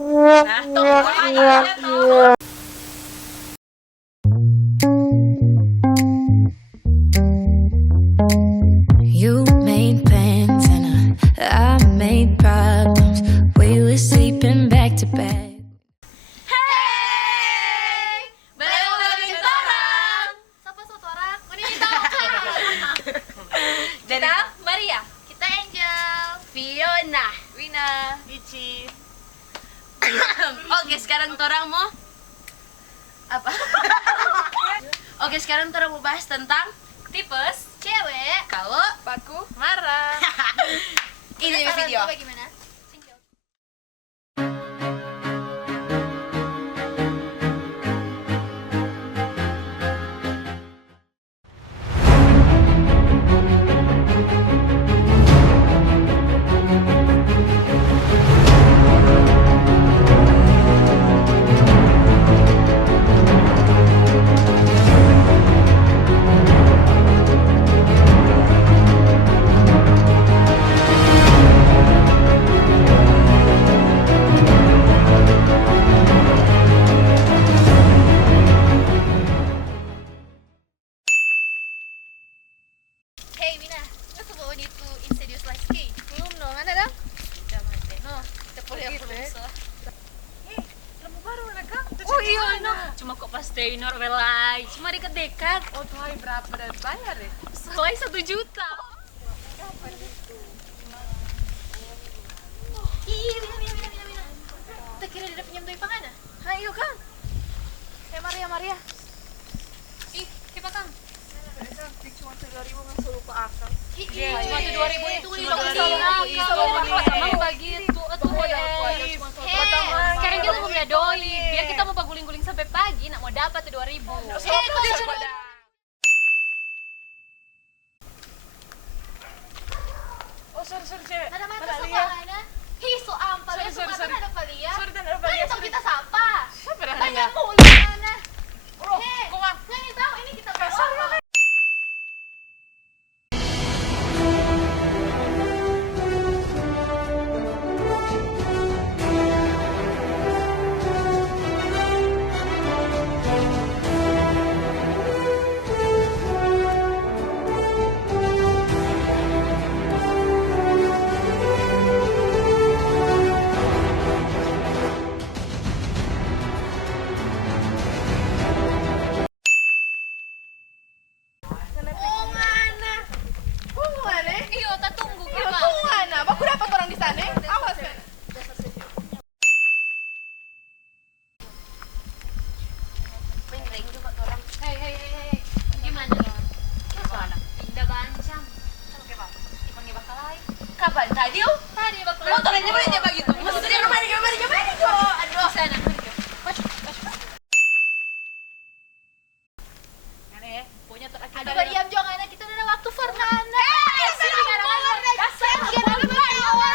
Nah, toh, aja toh. You made plans and I made problems. We were sleeping back to back. Hey, balik lagi orang. Siapa satu orang? Ini kita Kita Maria, Kita Angel, Fiona, Wina. Gici. Oke, sekarang orang mau apa? Oke, sekarang orang mau bahas tentang tipes Cewek. kalau Paku. Marah. ini video. Bagaimana? Hey Wina, nggak coba itu Insidious Light Ski? Belum dong, ada dong? Udah mati. No, kita boleh Oh iya, no. Cuma kok pas tenor belai, cuma dekat-dekat. Oh tuh hai berapa dan bayar ya? Soalnya 1 juta. Ih, Wina. Kita kira dia pinjam dari pangana? Ayo Kang. Maria. Ih, kita Kang. Cuma 3.000 kan suruh ke akal. Ih, cuma tuh 2.000 itu Cuma hilang. 2.000, Emang begitu, Sekarang kita mau beli doi, biar kita mau guling-guling sampai pagi, nak mau dapat tuh 2.000. Oh sorry cewek. Ada mata Mana sama Lia? ana. Hi, so ampal ya, Sorry. ada palia. Sorry, dan ada Kan Palia, itu sorry. kita sapa. Siapa dah Banyak nanya? mulia ana. Hei, Kumang. nyanyi tahu ini kita Kasar bawa. banget. Oh mana? Iya, tak tunggu Iya, kita. tunggu mana? Aku dapat orang di sana. Awas kan. Mengreng juga orang. Hei. Gimana nih? Gimana? Pindah bancam. Dipanggil bakal lain. Kapan tadi oh? Tadi bakal Motornya boleh dia begitu. Maksudnya kemana? Aduh, sana. Aneh, punya terakhir. Ada diam jong ana, kita udah ada waktu Fernanda. Sini kadang-kadang. Dasar dia ada bawa.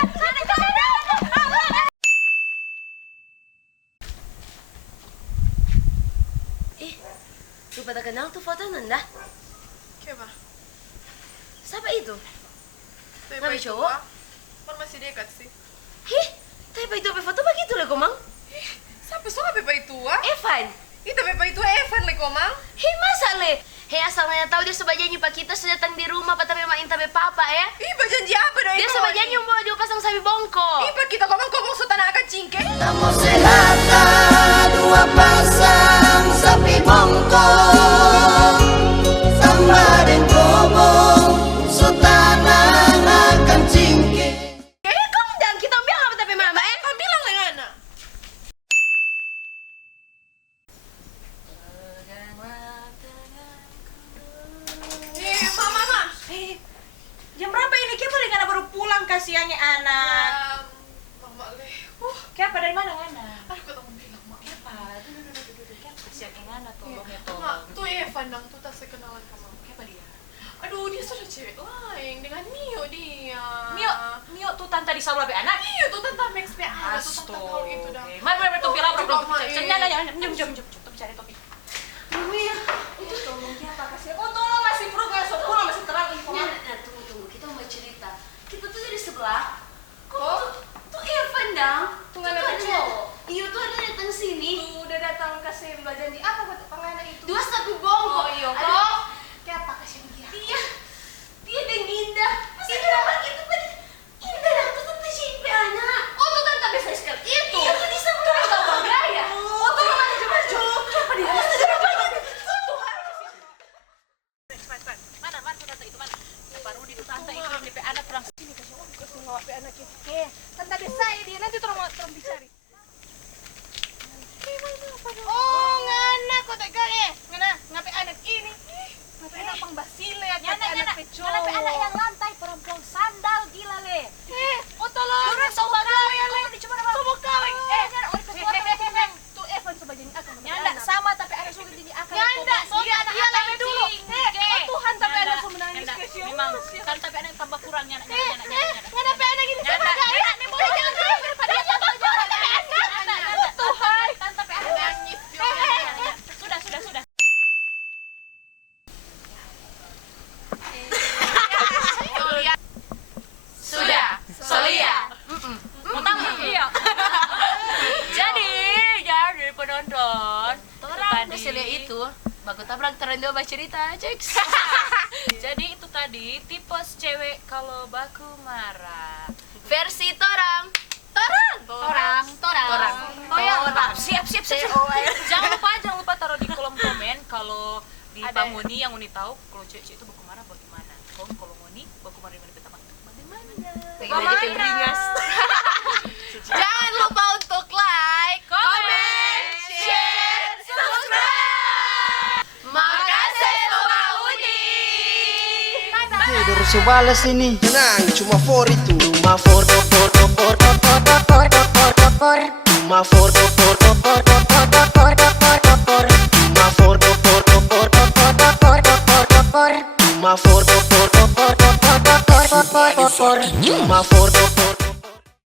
Lupa tak kenal tuh foto Nanda. Coba. Siapa itu? Nama cowok? Kan masih dekat sih. Hih, tapi itu apa foto begitu lah komang? Siapa soal Pepa itu ah? Evan. Itu Pepa itu Evan le komang. Hei masa le? Hei asalnya tahu dia sebajanyi pak kita sudah datang di rumah pak tapi main tabe papa ya? Ih, berjanji apa dong? Dia sebajanyi mau dia pasang sapi bongko. Ih, Pak, kita ngomong sultan akan cingke. Namo selata dua pasang sapi bongkong samba dan kobong sutana akan cingke. Kamu dan kita bilang apa tapi mama Kan bilang dengan anak. Mama. Jam berapa ini? Kita boleh karena baru pulang kasihannya anak. Mama le. Kenapa dari mana Ngana? Aduh, kata mau bilang mak. Kenapa? Duduk. Kasihannya Ngana tolong ya tolong. Mak, tuh Evan dong, tuh tak sekenalan kamu. Kenapa dia? Aduh, dia sudah cewek lain dengan Mio dia. Mio tuh tante di Sabla be anak. Iya, tuh tante Max PA, tuh tante Paul itu dah. Mari topi lapar Juga, dong. Mak, Jom. Topi cari topi. Itu tolong siapa kasih? Oh tolong masih perut kayak sok pulang masih terang info. Tunggu, kita mau cerita. Kita tuh dari sebelah. Oh? Tuh Evan dang. Tuh nggak ada ada cowok. orang. Ngapain anak kita? Kan tadi saya dia nanti terus bicara. Oh, ngana kok tak kali. Ngana, ngapain anak ini? Ngapain anak basile ya Nyana anak nyana. peco. Kenapa anak yang lantai perempuan sandal gila le. Oh tolong. Orang sama kawin le. Di cuma Sama kawin. nyana oi kekuatan. Tuh Evan sebagian akan. Nyanda sama tapi ada sulit jadi akal. Nyanda, Soalnya anak dia akal lagi dulu. Oh Tuhan, tapi Nyanda, anak semua menangis Nyanda, guys. Ya memang Allah, kan tapi anak tambah kurang nyana. Kenapa anak ini sama Nyanda, anak? Nyanda, mau jangan daripada dia tambah kurang tapi anak. Tuhan. Kan tapi anak nangis. Sudah. Sudah, Solia. Iya. Jadi penonton. Orang Tadi Solia itu bagus tabrak terus dua cerita, cek. Jadi itu tadi tipe cewek kalau baku marah. Versi torang. Torang. Oh ya, Siap. Jangan lupa taruh di kolom komen kalau di Pamuni yang Uni tahu kalau cewek itu baku marah bagaimana. Kalau Uni baku marah dengan pertama bagaimana? Jangan lupa untuk like, comment, share, subscribe. Makasih Sobat Uni. Baru balas ini. Tenang, cuma for itu. Cuma for. Cuma for. Cuma for. Cuma for.